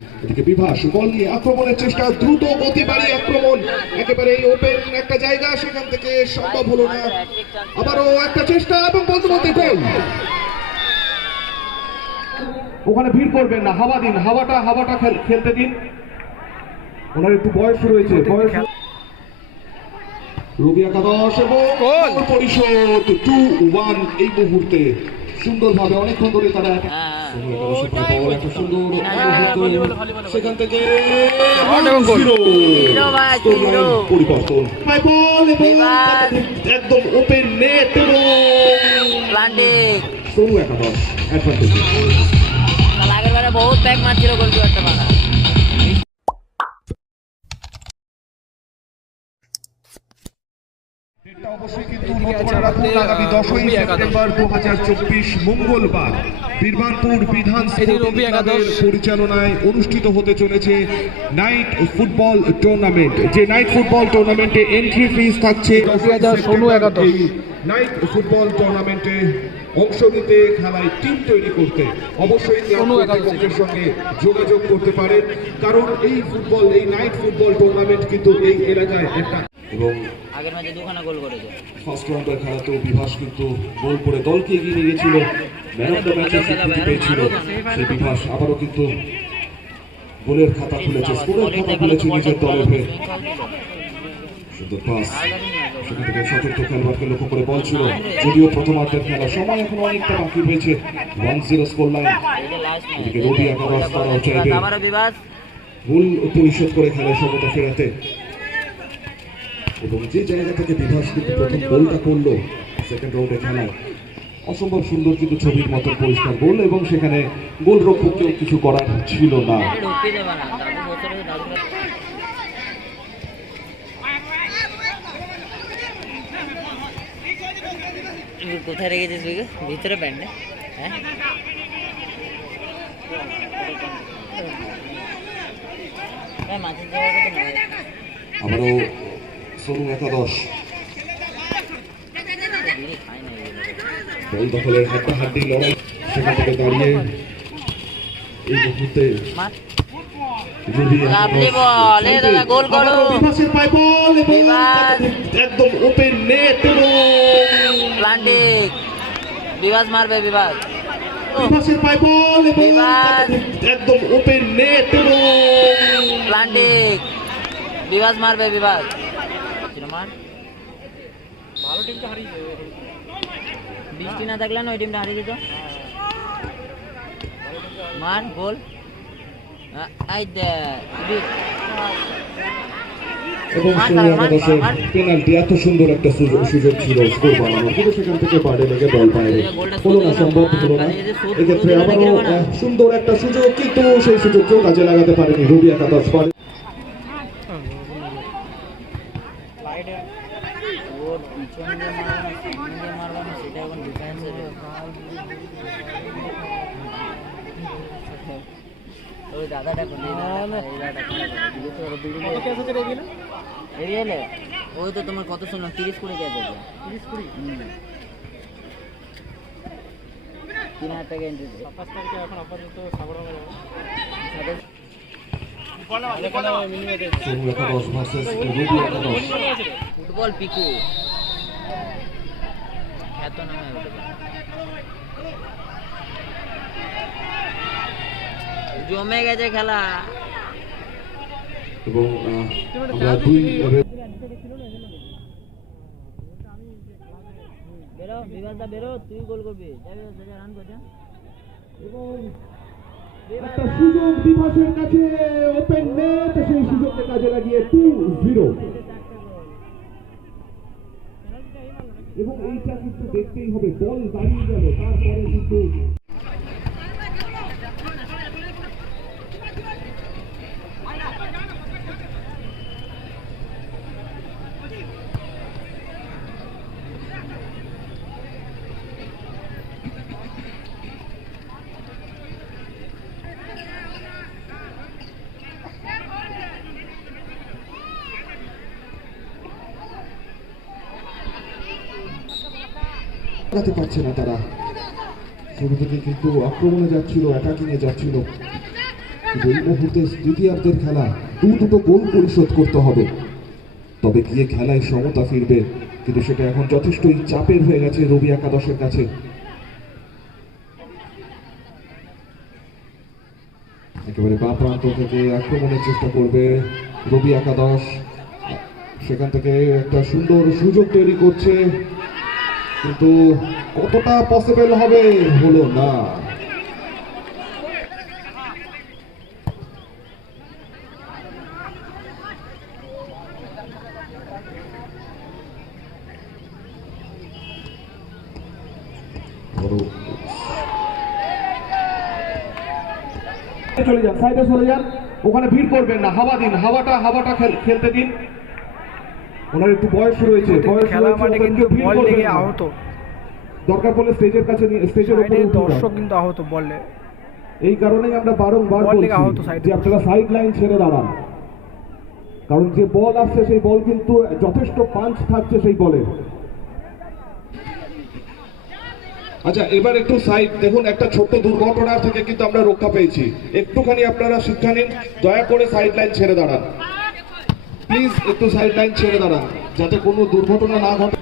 এদিকে বিভাস বল নিয়ে আক্রমণের চেষ্টা দ্রুত গতি বাড়িয়ে আক্রমণ। একেবারে ওপেন একটা জায়গা সেখান থেকে সম্ভব হলো না। আবারও একটা চেষ্টা এবং বলতে গোল। ওখানে ভিড় করবেন না হাওয়া দিন হাওয়াটা হাওয়াটা খেলতে দিন। ওনার একটু বয়স রয়েছে বয়স রবি একাদশ এবং পরিশোধ। টু ওয়ান এই মুহূর্তে সুন্দরভাবে অনেকক্ষণ ধরে তারা সেখান থেকে। পরিবর্তন। একদম ওপেন নেট এবং প্লান্টিক সরু একাদশ। অ্যাডভান্টেজ আগের বারে বহুত প্যাক মারছিল গোল কিপারটা বানা এটা অবশ্যই কিন্তু নোট করে রাখুন আগামী দশই রবি একাদশ। সেপ্টেম্বর দু হাজার চব্বিশ মঙ্গলবার বিরবানপুর বিধান এটি একাদশ। পরিচালনায় অনুষ্ঠিত হতে চলেছে নাইট ফুটবল টুর্নামেন্ট যে নাইট ফুটবল টুর্নামেন্টে এন্ট্রি ফিস থাকছে। নাইট ফুটবল টুর্নামেন্টে অংশ নিতে খেলায় টিম তৈরি করতে অবশ্যই কর্তৃপক্ষের সঙ্গে যোগাযোগ করতে পারেন কারণ এই ফুটবল এই নাইট ফুটবল টুর্নামেন্ট কিন্তু এই এলাকায় একটা এবং আগের ম্যাচে দুখানা গোল করেছে। ফার্স্ট রাউন্ডের খেলাতেও বিভাস কিন্তু গোল করে দলকে এগিয়ে নিয়ে গেছিল। ম্যান অফ দ্য ম্যাচের স্বীকৃতি পেয়েছিল সেই বিভাস। আবারও কিন্তু গোলের খাতা খুলেছে স্কোরের খাতা খুলেছে নিজের দলের হয়ে। সুন্দর পাস সেখান থেকে সতীর্থ খেলোয়াড়কে লক্ষ্য করে বল ছিল। যদিও প্রথমার্ধের খেলা সময় এখন অনেকটা বাকি রয়েছে। ওয়ান জিরো স্কোর লাইন এদিকে রবি একাদশ তারাও চাইবে। ভুল পরিশোধ করে খেলায় সমতা ফেরাতে। এবং যে জায়গা থেকে বিভাস কিন্তু প্রথম গোলটা করল সেকেন্ড রাউন্ডে খেলায় অসম্ভব সুন্দর কিন্তু ছবির মতো পরিষ্কার গোল এবং সেখানে গোল রক্ষককেও কিছু করার ছিল না। কোথায় রেখেছিস ভিতরে প্যান্টে হ্যাঁ। আবারও সোনু একাদশ। বল দখলের হাড্ডাহাড্ডি লড়াই সেখান থেকে দাঁড়িয়ে এই মুহূর্তে বিভাস। একদম ওপেন নেট প্লান্টিক বিবাস মারবে বিবাস বিভাসের পায়ে বল এবং একদম ওপেন নেট প্লান্টিক বিবাস মারবে বিবাস মার। ভালো টিমটা হারিয়েছে বৃষ্টি না থাকলে না ওই টিমটা হারিয়ে দিত মার গোল। I they. পেনাল্টি এত সুন্দর একটা সুযোগ সুযোগ ছিল স্কোর বাড়ানোর কিন্তু সেখান থেকে বাড়ে লেগে দল বাইরে হলো না সম্ভব হলো না। এক্ষেত্রে আবারও সুন্দর একটা সুযোগ কিন্তু সেই সুযোগকেও কাজে লাগাতে পারেনি রবি একাদশ পারে ওর পিছন দিয়ে মারবে না সামনে দিয়ে মারবে না সেটা এখন ডিফেন্সের ওই দাদাটা কোন এই দাদাটা, এই দাদাটা কোন? জিজ্ঞেস করো, বিড়ি কত রেগিলে এড়িয়ে এলে ওই তো তোমার কত শুনলাম তিরিশ কুড়ি কে আছে। তিরিশ কুড়ি? তিন হাজার টাকা এন্ট্রি সাতাশ তারিখে এখন আপাতত ফুটবল পিকু। খ্যাত নামে উঠে গেল। জমে গেছে খেলা। এবং আমরা দুই বেরো বিভাসদা বেরো তুই গোল করবি। রান করছে একটা সুযোগ বিভাসের কাছে ওপেন নেট সেই সুযোগকে কাজে লাগিয়ে টু জিরো এবং এইটা কিন্তু দেখতেই হবে বল দাঁড়িয়ে গেল তারপরে কিন্তু লাগাতে পারছে না তারা। শুরু থেকে কিন্তু আক্রমণে যাচ্ছিল অ্যাটাকিং এ যাচ্ছিল। কিন্তু এই মুহূর্তে দ্বিতীয়ার্ধের খেলা দু দুটো গোল পরিশোধ করতে হবে। তবে গিয়ে খেলায় সমতা ফিরবে, কিন্তু সেটা এখন যথেষ্টই চাপের হয়ে গেছে রবি একাদশের কাছে। একেবারে বা প্রান্ত থেকে আক্রমণের চেষ্টা করবে রবি একাদশ। সেখান থেকে একটা সুন্দর সুযোগ তৈরি করছে কিন্তু কতটা পসিবল হবে? হলো না। চলে যান সাইডে চলে যান। ওখানে ভিড় করবেন না। হাওয়া দিন, হাওয়াটা হাওয়াটা খেল- খেলতে দিন। ওনার একটু বয়স রয়েছে খেলা মাঠে কিন্তু বল লেগে আহত। দরকার পড়লে স্টেজের কাছে স্টেজের উপরে। দর্শক কিন্তু আহত বললে এই কারণেই আমরা বারংবার বল বলছি। যে আপনারা সাইড লাইন ছেড়ে দাঁড়ান। কারণ যে বল আসছে সেই বল কিন্তু যথেষ্ট পাঞ্চ থাকছে সেই বলে। আচ্ছা এবার একটু সাইড দেখুন একটা ছোট্ট দুর্ঘটনা থেকে কিন্তু আমরা রক্ষা পেয়েছি। একটুখানি আপনারা শিক্ষা নিন দয়া করে সাইড লাইন ছেড়ে দাঁড়ান। প্লিজ একটু সাইড লাইন ছেড়ে দাঁড়া যাতে কোনো দুর্ঘটনা না ঘটে।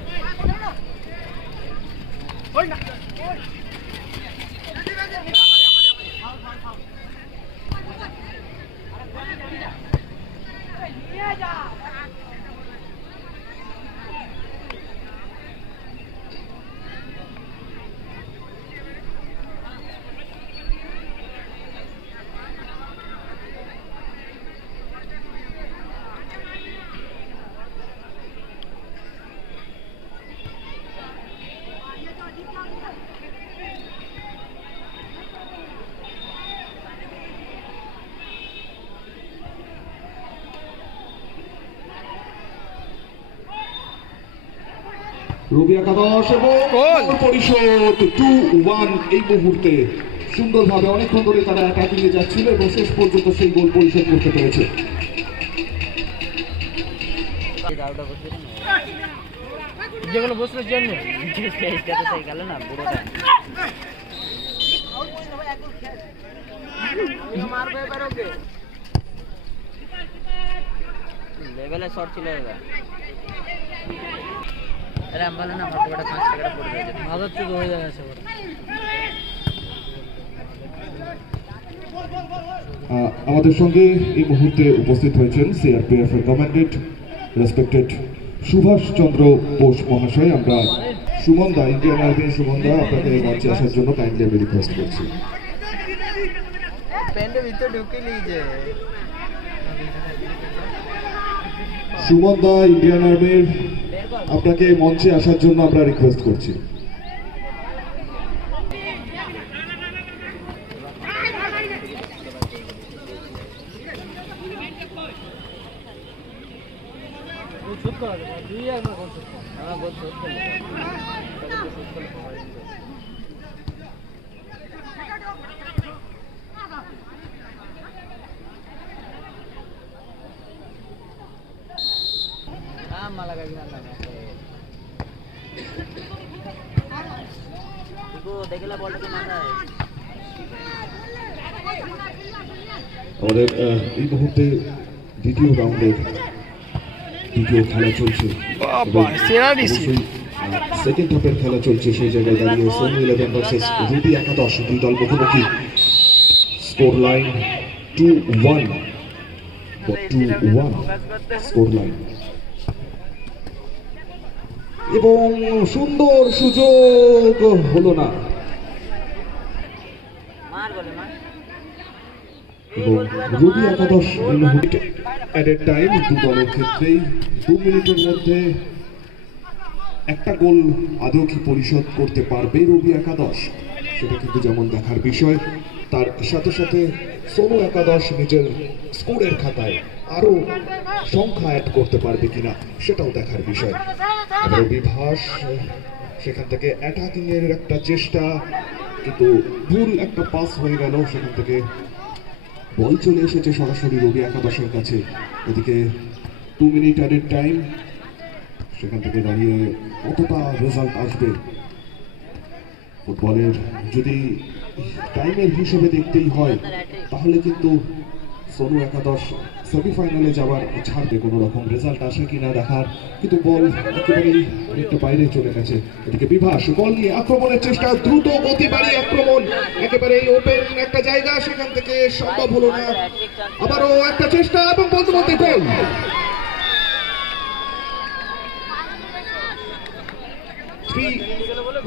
রবি একাদশ এবং গোল! গোল পরিশোধ টু ওয়ান এই মুহূর্তে। সুন্দরভাবে অনেকক্ষণ ধরে তারা অ্যাটাকিং এ যাচ্ছিল এবং শেষ পর্যন্ত সেই গোল পরিশোধ করতে পেরেছে। বসে যেগুলো বসলে জন্য গেল না পুরোটা লেভেলে শর্ট ছিল দাদা আরে আমি বলে না আমার পুরোটা পাঁচ টাকাটা পড়ে গেছে। মাদার চুদ হয়ে যাচ্ছে আহ, আমাদের সঙ্গে এই মুহূর্তে উপস্থিত হয়েছেন সিআরপিএফ এর কমান্ডেন্ট রেসপেক্টেড সুভাষ চন্দ্র বোস মহাশয়। আমরা সুমন দা ইন্ডিয়ান আর্মি সুমন দা আপনাকে এই মঞ্চে আসার জন্য কাইন্ডলি আমি রিকোয়েস্ট করছি। সুমন দা ইন্ডিয়ান আর্মির আপনাকে মঞ্চে আসার জন্য আমরা রিকোয়েস্ট করছি। আমাদের এই মুহূর্তে দ্বিতীয় রাউন্ডের দ্বিতীয় খেলা চলছে। সেকেন্ড হাফের খেলা চলছে সেই জায়গায় দাঁড়িয়ে সোনু ইলেভেন ভার্সেস রুবি একাদশ দুই দল মুখোমুখি। Score line two one two one score line এবং সুন্দর সুযোগ হলো না। রবি একাদশ অ্যাট এ টাইম দু দলের ক্ষেত্রেই দু মিনিটের মধ্যে একটা গোল আদৌ কি পরিশোধ করতে পারবে রবি একাদশ? সেটা কিন্তু যেমন দেখার বিষয় তার সাথে সাথে সোনু একাদশ নিজের স্কোরের খাতায় আরও সংখ্যা অ্যাড করতে পারবে কিনা সেটাও দেখার বিষয়। এবার বিভাস, সেখান থেকে অ্যাটাকিং এর একটা চেষ্টা, কিন্তু ভুল একটা পাস হয়ে গেল, সেখান থেকে বল চলে এসেছে সরাসরি রবি একাদশের কাছে। এদিকে টু মিনিট অ্যাডেড টাইম সেখান থেকে দাঁড়িয়ে কতটা রেজাল্ট আসবে? ফুটবলের যদি টাইমের হিসেবে দেখতেই হয়, তাহলে কিন্তু সোনু একাদশ সেমিফাইনালে যাওয়ার ছাড়বে কোনো রকম রেজাল্ট আসে কিনা দেখার, কিন্তু বল একেবারেই অনেকটা বাইরে চলে গেছে। এদিকে বিভাস, বল নিয়ে আক্রমণের চেষ্টা, দ্রুত গতি বাড়িয়ে আক্রমণ। একেবারে ওপেন একটা জায়গা, সেখান থেকে সম্ভব হলো না। আবারও একটা চেষ্টা এবং বলতে বলতে গোল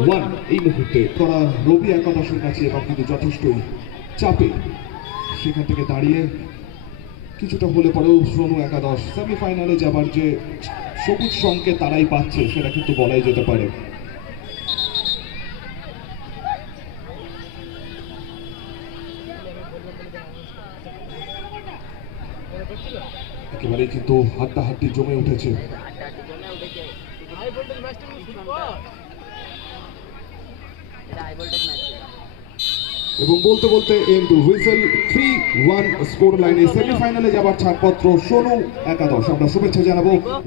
ওয়ান এই মুহূর্তে করা রবি একাদশের কাছে এবার কিন্তু যথেষ্টই চাপে। সেখান থেকে দাঁড়িয়ে কিছুটা হলে পরেও সোনু একাদশ। সেমিফাইনালে যাবার যে সবুজ সংকেত তারাই পাচ্ছে সেটা কিন্তু বলাই যেতে পারে। একেবারেই কিন্তু হাড্ডাহাড্ডি জমে উঠেছে। High voltage match. এবং বলতে বলতে end whistle three one score লাইনে সেমিফাইনালে যাবার ছাড়পত্র সোনু একাদশ। আমরা শুভেচ্ছা জানাব